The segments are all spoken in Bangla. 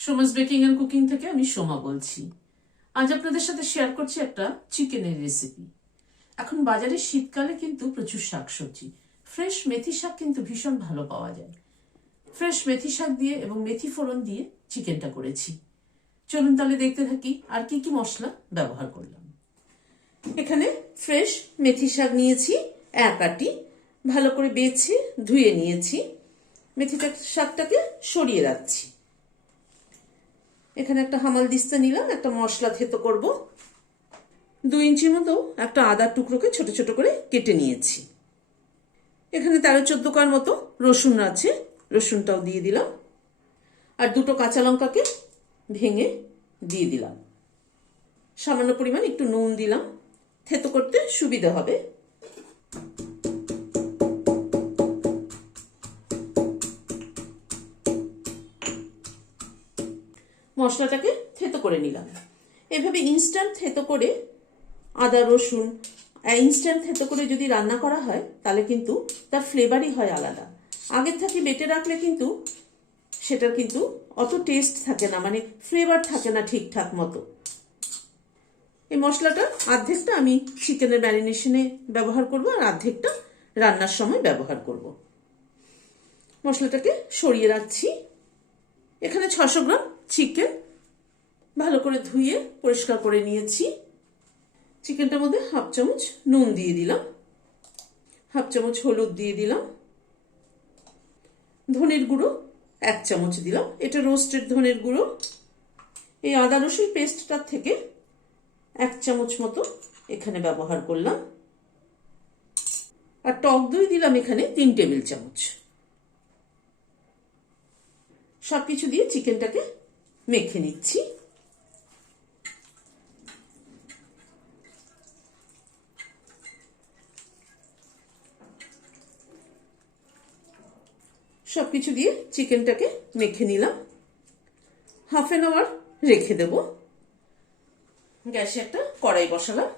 সোমাস বেকিং অ্যান্ড কুকিং থেকে আমি সোমা বলছি। আজ আপনাদের সাথে শেয়ার করছি একটা চিকেনের রেসিপি এখন বাজারে শীতকালে কিন্তু প্রচুর শাকসবজি। ফ্রেশ মেথি শাক কিন্তু ভীষণ ভালো পাওয়া যায়। ফ্রেশ মেথি শাক দিয়ে এবং মেথি ফোড়ন দিয়ে চিকেনটা করেছি। চলুন তাহলে দেখতে থাকি আর কি কি মশলা ব্যবহার করলাম। এখানে ফ্রেশ মেথি শাক নিয়েছি, এক আটি। ভালো করে বেছে ধুয়ে নিয়েছি। মেথিটা শাকটাকে সরিয়ে রাখছি। এখানে একটা হামাল দিস্তা নিলাম, একটা মশলা থেতো করব। দু ইঞ্চি মতো একটা আদার টুকরোকে ছোট ছোট করে কেটে নিয়েছি। এখানে তেরো চোদ্দ কার মতো রসুন আছে, রসুনটাও দিয়ে দিলাম। আর দুটো কাঁচা লঙ্কাকে ভেঙে দিয়ে দিলাম। সামান্য পরিমাণ একটু নুন দিলাম। থেতো করতে সুবিধা হবে। মশলাটাকে থেতো করে নিলাম। এভাবে ইনস্ট্যান্ট থেতো করে আদা, রসুন ইনস্ট্যান্ট থেতো করে যদি রান্না করা হয়, তাহলে কিন্তু তার ফ্লেভারই হয় আলাদা। আগের থেকে বেটে রাখলে কিন্তু সেটার কিন্তু অত টেস্ট থাকে না মানে ফ্লেভার থাকে না ঠিকঠাক মতো। এই মশলাটা অর্ধেকটা আমি চিকেনের ম্যারিনেশনে ব্যবহার করব আর অর্ধেকটা রান্নার সময় ব্যবহার করব। মশলাটাকে সরিয়ে রাখছি। এখানে ছশো গ্রাম চিকেন ভালো করে ধুয়ে পরিষ্কার করে নিয়েছি। চিকেনটার মধ্যে হাফ চামচ নুন দিয়ে দিলাম। হাফ চামচ হলুদ দিয়ে দিলাম। ধনের গুঁড়ো এক চামচ দিলাম। এটা রোস্টেড ধনের গুঁড়ো। এই আদা রসুন পেস্টটার থেকে এক চামচ মতো এখানে ব্যবহার করলাম। আর টক দই দিলাম এখানে তিন টেবিল চামচ। সব কিছু দিয়ে চিকেনটাকে মেখে নিচ্ছি। সব কিছু দিয়ে চিকেনটাকে মেখে নিলাম। হাফ অ্যান আওয়ার রেখে দেব। গ্যাসে একটা কড়াই বসালাম।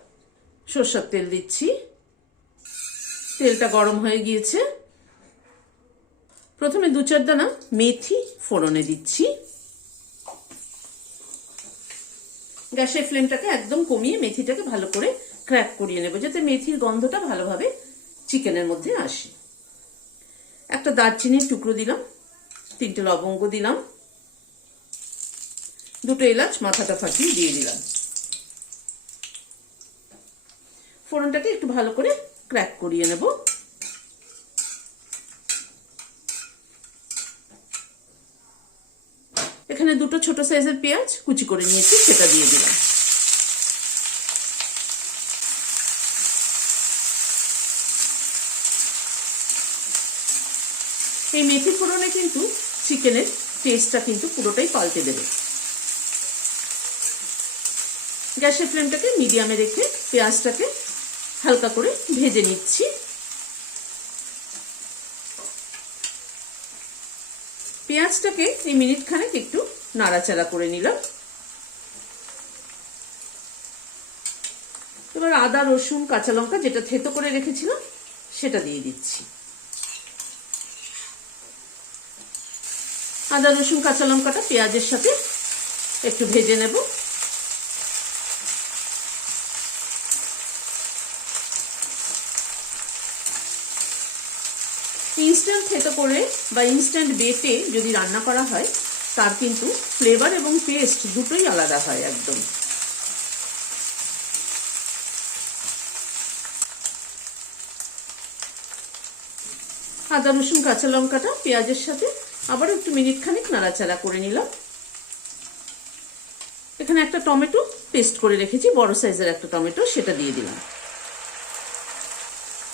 সর্ষার তেল দিচ্ছি। তেলটা গরম হয়ে গিয়েছে। প্রথমে দু চার দানা মেথি ফোড়নে দিচ্ছি। গ্যাসের ফ্লেমটাকে একদম কমিয়ে মেথিটাকে ভালো করে ক্র্যাক করিয়ে নেব, যাতে মেথির গন্ধটা ভালোভাবে চিকেনের মধ্যে আসে। একটা দারচিনির টুকরো দিলাম, তিনটে লবঙ্গ দিলাম, দুটো এলাচ মাথাটা ফাটিয়ে দিয়ে দিলাম। ফোড়নটাকে একটু ভালো করে ক্র্যাক করিয়ে নেব। এখানে দুটো ছোট সাইজের পেঁয়াজ কুচি করে নিয়েছি, সেটা দিয়ে দিলাম। এই মেথি ফোড়নে কিন্তু চিকেনের টেস্টটা কিন্তু পুরোটাই পাল্টে দেবে। গ্যাসের ফ্লেমটাকে মিডিয়ামে রেখে পেঁয়াজটাকে হালকা করে ভেজে নিচ্ছি। পেঁয়াজটাকে এই মিনিট খানেক একটু নাড়াচাড়া করে নিলাম। এবার আদা, রসুন, কাঁচা লঙ্কা যেটা থেতো করে রেখেছিলাম, সেটা দিয়ে দিচ্ছি। আদা, রসুন, কাঁচা লঙ্কাটা পেঁয়াজের সাথে একটু ভেজে নেব ইনস্ট্যান্ট থেতো করে বা ইনস্ট্যান্ট বেটে যদি রান্না করা হয়, তার কিন্তু ফ্লেভার এবং টেস্ট দুটোই আলাদা হয় একদম। আদা, রসুন, কাঁচা লঙ্কাটা পেঁয়াজের সাথে আবার একটু মিনিট খানিক নাড়াচাড়া করে নিলাম। এখানে একটা টমেটো পেস্ট করে রেখেছি, বড় সাইজের একটা টমেটো, সেটা দিয়ে দিলাম।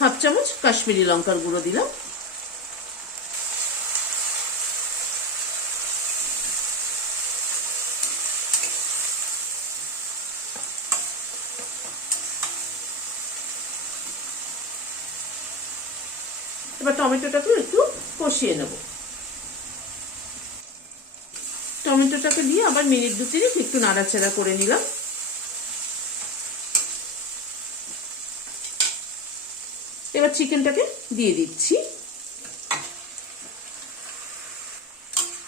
হাফ চামচ কাশ্মীরি লঙ্কার গুঁড়ো দিলাম। এবার টমেটোটাকে একটু কষিয়ে নেব। টমেটোটাকে দিয়ে আবার মিনিট দু তিরিশ একটু নাড়াচাড়া করে নিলাম। এবার চিকেনটাকে দিয়ে দিচ্ছি।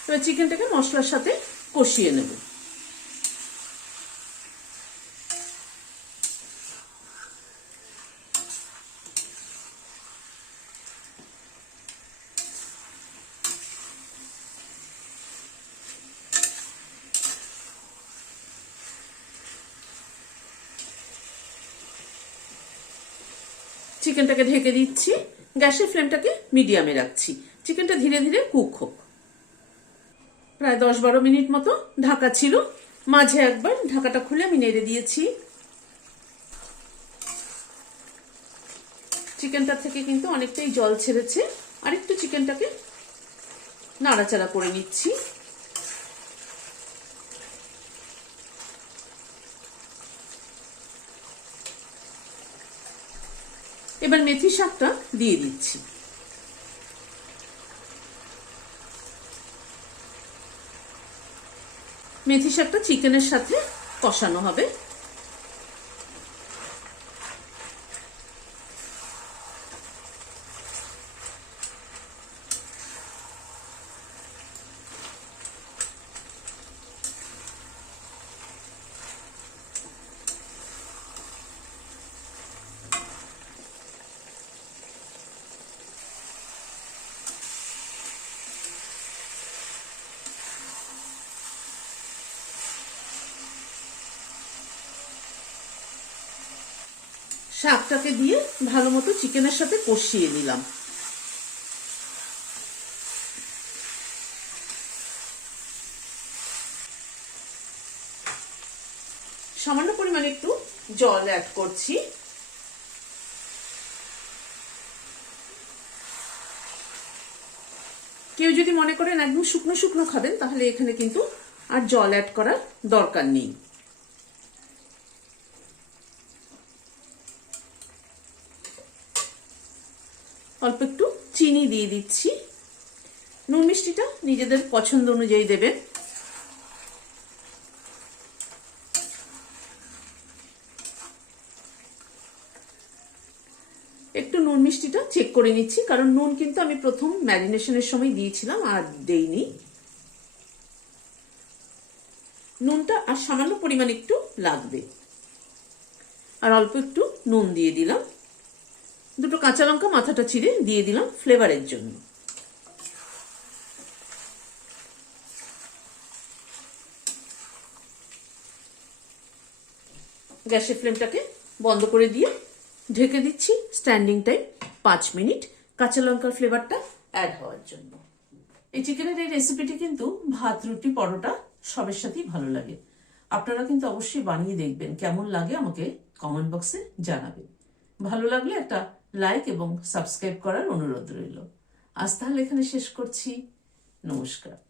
এবার চিকেনটাকে মশলার সাথে কষিয়ে নেব। চিকেনটাকে ঢেকে দিচ্ছি। গ্যাসের ফ্লেমটাকে মিডিয়ামে রাখছি। চিকেনটা ধীরে ধীরে কুক হোক। প্রায় দশ বারো মিনিট মতো ঢাকা ছিল। মাঝে একবার ঢাকাটা খুলে আমি নেড়ে দিয়েছি। চিকেনটা থেকে কিন্তু অনেকটাই জল ছেড়েছে। আরেকটু চিকেনটাকে নাড়াচাড়া করে নিচ্ছি। এবার মেথি শাকটা দিয়ে দিচ্ছি। মেথি শাকটা চিকেনের সাথে কষানো হবে। শাকটাকে দিয়ে ভালো মতো চিকেনের সাথে কষিয়ে নিলাম। সামান্য পরিমাণে একটু জল অ্যাড করছি। কেউ যদি মনে করেন একদম শুকনো শুকনো খাবেন, তাহলে এখানে কিন্তু আর জল অ্যাড করার দরকার নেই। অল্প একটু চিনি দিয়ে দিচ্ছি। নুন মিষ্টিটা নিজেদের পছন্দ অনুযায়ী দেবেন। একটু নুন মিষ্টিটা চেক করে নিচ্ছি, কারণ নুন কিন্তু আমি প্রথম ম্যারিনেশনের সময় দিয়েছিলাম, আর দেইনি। নুনটা আর সামান্য পরিমাণ একটু লাগবে। আর অল্প একটু নুন দিয়ে দিলাম। দুটো কাঁচা লঙ্কা মাথাটা চিড়ে দিয়ে দিলাম ফ্লেভারের জন্য। গ্যাসের ফ্লেমটাকে বন্ধ করে দিয়ে ঢেকে দিচ্ছি স্ট্যান্ডিং টাইম পাঁচ মিনিট। কাঁচা লঙ্কার ফ্লেভারটা অ্যাড হওয়ার জন্য। এই চিকেনের এই রেসিপিটি কিন্তু ভাত, রুটি, পরোটা সবের সাথেই ভালো লাগে। আপনারা কিন্তু অবশ্যই বানিয়ে দেখবেন, কেমন লাগে আমাকে কমেন্ট বক্সে জানাবেন। ভালো লাগলে একটা লাইক এবং সাবস্ক্রাইব করার অনুরোধ রইল। আজ তাহলে এখানে শেষ করছি। নমস্কার।